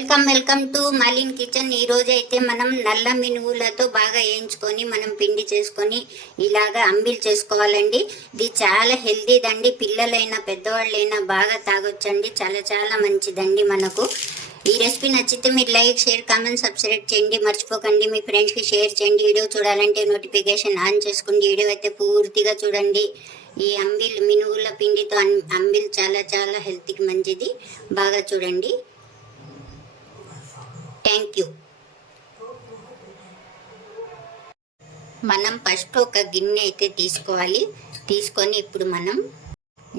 Welcome welcome to Malin kitchen. ఈ రోజు అయితే మనం నల్ల మినువులతో బాగా వేయించుకొని మనం పిండి చేసుకొని ఇలాగా అంబిల్ చేసుకోవాలండి. ఇది చాలా హెల్దీదండి పిల్లలైనా పెద్దవాళ్ళైనా బాగా తాగొచ్చండి. చాలా చాలా మంచిదండి మనకు. ఈ రెసిపీ నచ్చితే మీరు లైక్ షేర్ కామెంట్ సబ్స్క్రైబ్ చేయండి. మర్చిపోకండి. మీ ఫ్రెండ్స్కి షేర్ చేయండి. వీడియో చూడాలంటే నోటిఫికేషన్ ఆన్ చేసుకోండి. వీడియో అయితే పూర్తిగా చూడండి. ఈ అంబిల్ మినువుల పిండితో అం- అంబిల్ చాలా చాలా హెల్త్కి మంచిది. బాగా చూడండి. Thank you. మనం ఫస్ట్ ఒక గిన్నె అయితే తీసుకోవాలి. తీసుకొని ఇప్పుడు మనం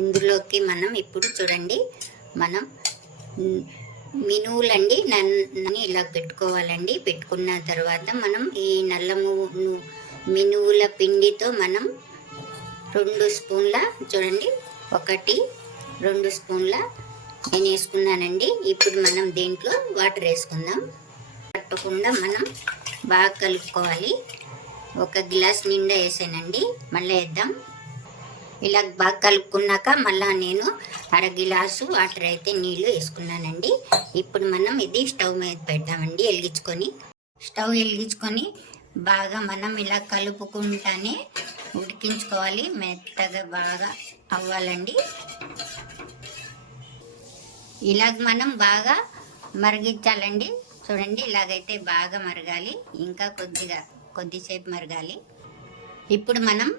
ఇందులోకి మనం ఇప్పుడు చూడండి. మనం మినువులండి నన్ను ఇలా పెట్టుకోవాలండి. పెట్టుకున్న తర్వాత మనం ఈ నల్లము మినువుల పిండితో మనం రెండు స్పూన్ల చూడండి. ఒకటి రెండు స్పూన్ల నేను వేసుకున్నానండి ఇప్పుడు మనం దీంట్లో వాటర్ వేసుకుందాం. పట్టకుండా మనం బాగా కలుపుకోవాలి. ఒక గ్లాస్ నిండా వేసానండి. మళ్ళీ వేద్దాం. ఇలా బాగా కలుపుకున్నాక మళ్ళీ నేను అర గిలాసు వాటర్ అయితే నీళ్ళు వేసుకున్నానండి. ఇప్పుడు మనం ఇది స్టవ్ మీద పెడదామండి వెలిగించుకొని. స్టవ్ వెలిగించుకొని బాగా మనం ఇలా కలుపుకుంటానే ఉడికించుకోవాలి. మెత్తగా బాగా అవ్వాలండి. ఇలాగ మనం బాగా మరిగించాలండి. చూడండి ఇలాగైతే బాగా మరగాలి. ఇంకా కొద్దిగా కొద్దిసేపు మరగాలి. ఇప్పుడు మనం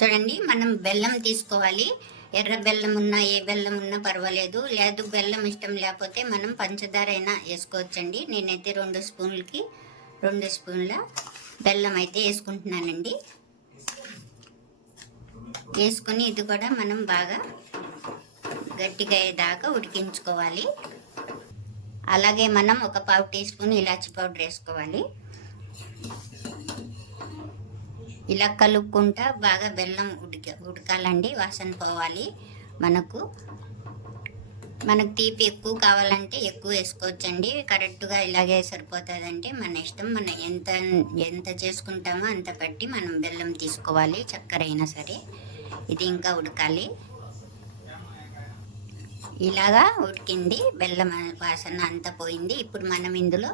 చూడండి మనం బెల్లం తీసుకోవాలి. ఎర్ర బెల్లం ఉన్నా ఏ బెల్లం ఉన్నా పర్వాలేదు. లేదు బెల్లం ఇష్టం లేకపోతే మనం పంచదార అయినా వేసుకోవచ్చండి. నేనైతే రెండు స్పూన్లకి రెండు స్పూన్ల బెల్లం అయితే వేసుకుంటున్నానండి. వేసుకొని ఇది కూడా మనం బాగా గట్టిగా అయ్యేదాకా ఉడికించుకోవాలి. అలాగే మనం ఒక పావు టీ స్పూన్ ఇలాచి పౌడర్ వేసుకోవాలి. ఇలా కలుపుకుంటా బాగా బెల్లం ఉడిక ఉడకాలండి వాసన పోవాలి. మనకు మనకు తీపి ఎక్కువ కావాలంటే ఎక్కువ వేసుకోవచ్చండి. కరెక్ట్గా ఇలాగే సరిపోతుందంటే మన ఇష్టం. మనం ఎంత ఎంత చేసుకుంటామో అంత బట్టి మనం బెల్లం తీసుకోవాలి చక్కెర అయినా సరే. ఇది ఇంకా ఉడకాలి. ఇలాగా ఉడికింది. బెల్లం వాసన అంతా పోయింది. ఇప్పుడు మనం ఇందులో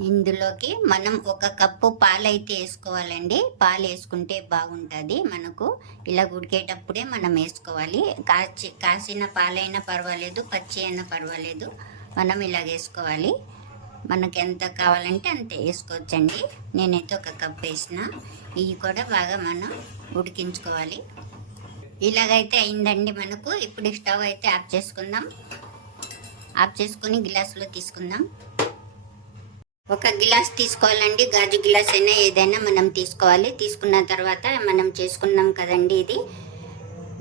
ఇందులోకి మనం ఒక కప్పు పాలు అయితే వేసుకోవాలండి. పాలు వేసుకుంటే బాగుంటుంది మనకు. ఇలా ఉడికేటప్పుడే మనం వేసుకోవాలి. కాచి కాసిన పాలైనా పర్వాలేదు పచ్చి అయినా పర్వాలేదు. మనం ఇలా వేసుకోవాలి. మనకు ఎంత కావాలంటే అంత వేసుకోవచ్చండి. నేనైతే ఒక కప్ వేసిన. ఇవి కూడా బాగా మనం ఉడికించుకోవాలి. ఇలాగైతే అయిందండి మనకు. ఇప్పుడు స్టవ్ అయితే ఆఫ్ చేసుకుందాం. ఆఫ్ చేసుకుని గ్లాసులో తీసుకుందాం. ఒక గిలాస్ తీసుకోవాలండి. గాజు గిలాస్ అయినా ఏదైనా మనం తీసుకోవాలి. తీసుకున్న తర్వాత మనం చేసుకున్నాం కదండి ఇది.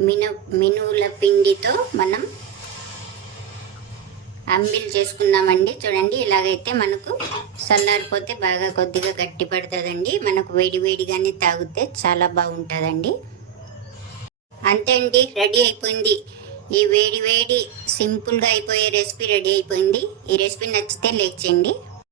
మిను మినువుల పిండితో మనం అంబిల్ చేసుకున్నామండి చూడండి ఇలాగైతే మనకు చల్లారిపోతే బాగా కొద్దిగా గట్టి పడుతుందండి మనకు వేడి వేడిగానే తాగితే చాలా బాగుంటుందండి. అంతే అండి రెడీ అయిపోయింది. ఈ వేడి వేడి సింపుల్గా అయిపోయే రెసిపీ రెడీ అయిపోయింది. ఈ రెసిపీ నచ్చితే లైక్ చేయండి.